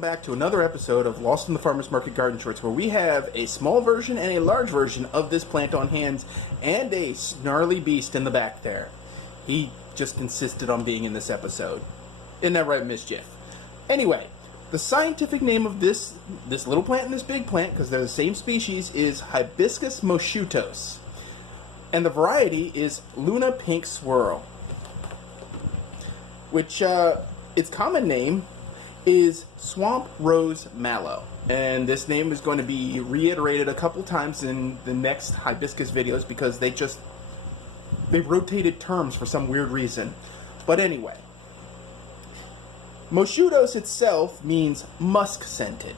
Welcome back to another episode of Lost in the Farmer's Market Garden Shorts, where we have a small version and a large version of this plant on hand, and a snarly beast in the back there. He just insisted on being in this episode. Isn't that right, Mischief? Anyway, the scientific name of this little plant and this big plant, because they're the same species, is Hibiscus moscheutos. And the variety is Luna Pink Swirl, which its common name is Swamp Rose Mallow, and this name is going to be reiterated a couple times in the next hibiscus videos because they rotated terms for some weird reason. But anyway, moscheutos itself means musk scented,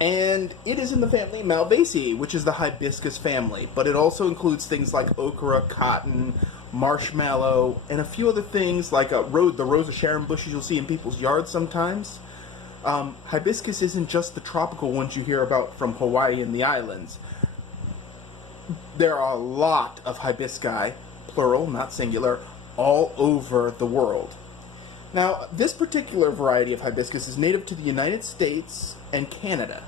and it is in the family Malvaceae, which is the hibiscus family, but it also includes things like okra, cotton, marshmallow, and a few other things like the rose of Sharon bushes you'll see in people's yards sometimes. Hibiscus isn't just the tropical ones you hear about from Hawaii and the islands. There are a lot of hibisci, plural, not singular, all over the world. Now, this particular variety of hibiscus is native to the United States and Canada,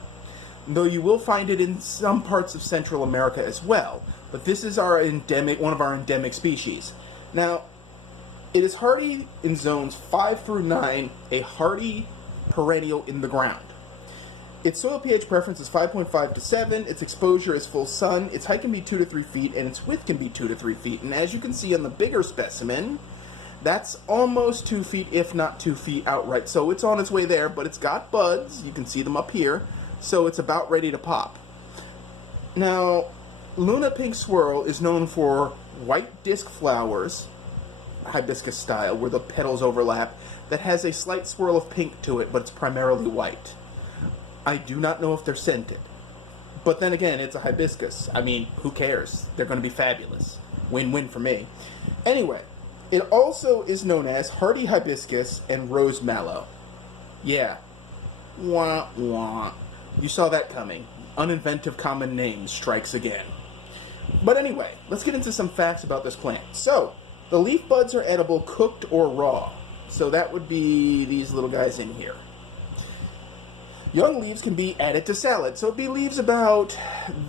though you will find it in some parts of Central America as well. But this is one of our endemic species. Now, it is hardy in zones 5 through 9, a hardy perennial in the ground. Its soil pH preference is 5.5 to 7, its exposure is full sun, its height can be 2 to 3 feet, and its width can be 2 to 3 feet. And as you can see on the bigger specimen, that's almost 2 feet, if not 2 feet outright. So it's on its way there, but it's got buds, you can see them up here, so it's about ready to pop. Now, Luna Pink Swirl is known for white disc flowers, hibiscus style, where the petals overlap, that has a slight swirl of pink to it, but it's primarily white. I do not know if they're scented. But then again, it's a hibiscus. I mean, who cares? They're going to be fabulous. Win-win for me. Anyway, it also is known as hardy hibiscus and rose mallow. Yeah. Wah, wah. You saw that coming. Uninventive common name strikes again. But anyway, let's get into some facts about this plant. So, the leaf buds are edible cooked or raw. So that would be these little guys in here. Young leaves can be added to salad. So it'd be leaves about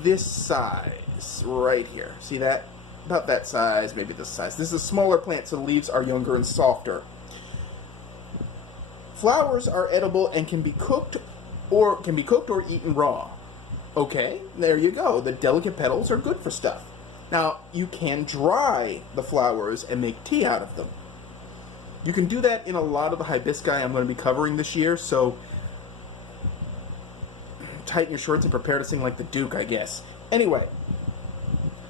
this size right here. See that? About that size, maybe this size. This is a smaller plant, so the leaves are younger and softer. Flowers are edible and can be cooked or eaten raw. Okay, there you go. The delicate petals are good for stuff. Now, you can dry the flowers and make tea out of them. You can do that in a lot of the hibisci I'm going to be covering this year, so tighten your shorts and prepare to sing like the Duke, I guess. Anyway,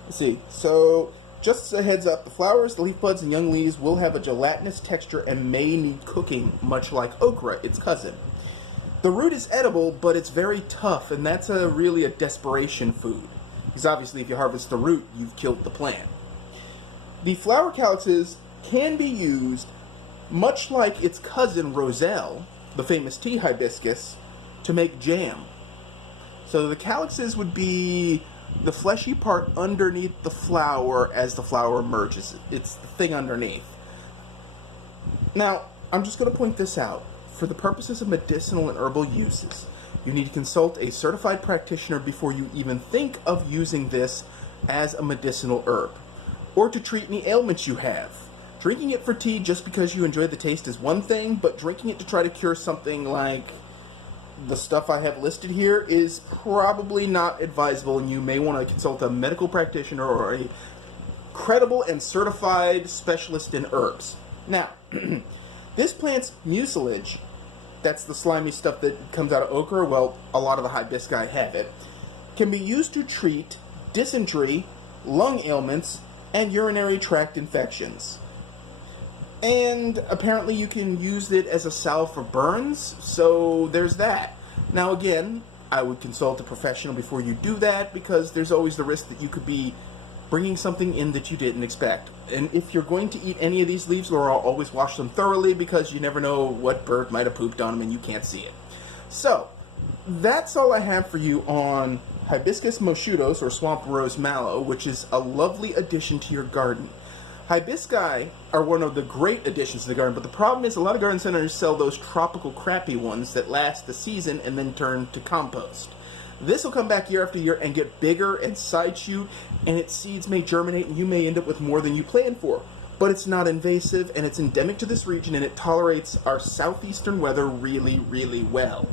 let's see. So, just as a heads up, the flowers, the leaf buds, and young leaves will have a gelatinous texture and may need cooking, much like okra, its cousin. The root is edible, but it's very tough, and that's really a desperation food. Because obviously, if you harvest the root, you've killed the plant. The flower calyxes can be used, much like its cousin Roselle, the famous tea hibiscus, to make jam. So the calyxes would be the fleshy part underneath the flower as the flower emerges. It's the thing underneath. Now, I'm just going to point this out. For the purposes of medicinal and herbal uses, you need to consult a certified practitioner before you even think of using this as a medicinal herb, or to treat any ailments you have. Drinking it for tea just because you enjoy the taste is one thing, but drinking it to try to cure something like the stuff I have listed here is probably not advisable, and you may want to consult a medical practitioner or a credible and certified specialist in herbs. Now, this plant's mucilage, that's the slimy stuff that comes out of okra, well, a lot of the hibisci have it, can be used to treat dysentery, lung ailments, and urinary tract infections. And apparently you can use it as a salve for burns, so there's that. Now again, I would consult a professional before you do that, because there's always the risk that you could be bringing something in that you didn't expect. And if you're going to eat any of these leaves, Laura, always wash them thoroughly, because you never know what bird might have pooped on them and you can't see it. So, that's all I have for you on Hibiscus moscheutos, or swamp rose mallow, which is a lovely addition to your garden. Hibiscus are one of the great additions to the garden, but the problem is a lot of garden centers sell those tropical crappy ones that last the season and then turn to compost. This will come back year after year and get bigger and side shoot, and its seeds may germinate and you may end up with more than you planned for. But it's not invasive, and it's endemic to this region, and it tolerates our southeastern weather really, really well.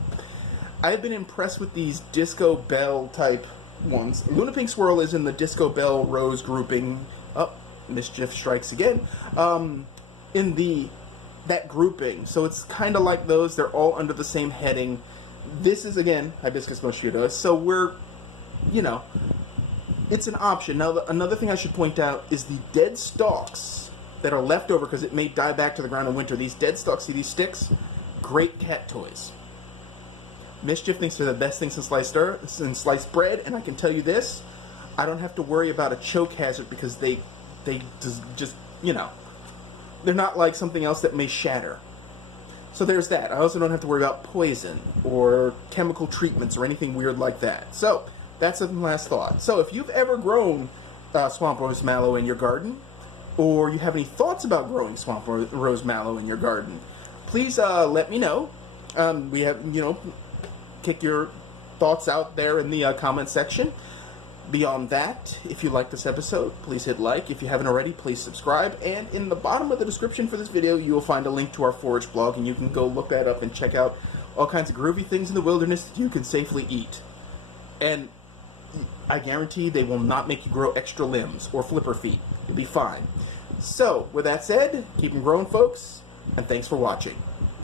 I've been impressed with these disco bell type ones. Luna Pink Swirl is in the disco bell rose grouping. Oh, mischief strikes again. In that grouping, so it's kind of like those. They're all under the same heading. This is again Hibiscus moscheutos, so we're, it's an option. Now, another thing I should point out is the dead stalks that are left over because it may die back to the ground in winter. These dead stalks, see these sticks? Great cat toys. Mischief thinks they're the best thing since sliced bread, and I can tell you this: I don't have to worry about a choke hazard because they just they're not like something else that may shatter. So there's that. I also don't have to worry about poison or chemical treatments or anything weird like that. So that's a last thought. So if you've ever grown swamp rose mallow in your garden, or you have any thoughts about growing swamp rose mallow in your garden, please let me know. We have, kick your thoughts out there in the comment section. Beyond that, if you like this episode, please hit like. If you haven't already, please subscribe. And in the bottom of the description for this video, you will find a link to our forage blog, and you can go look that up and check out all kinds of groovy things in the wilderness that you can safely eat. And I guarantee they will not make you grow extra limbs or flipper feet. You'll be fine. So, with that said, keep them growing, folks, and thanks for watching.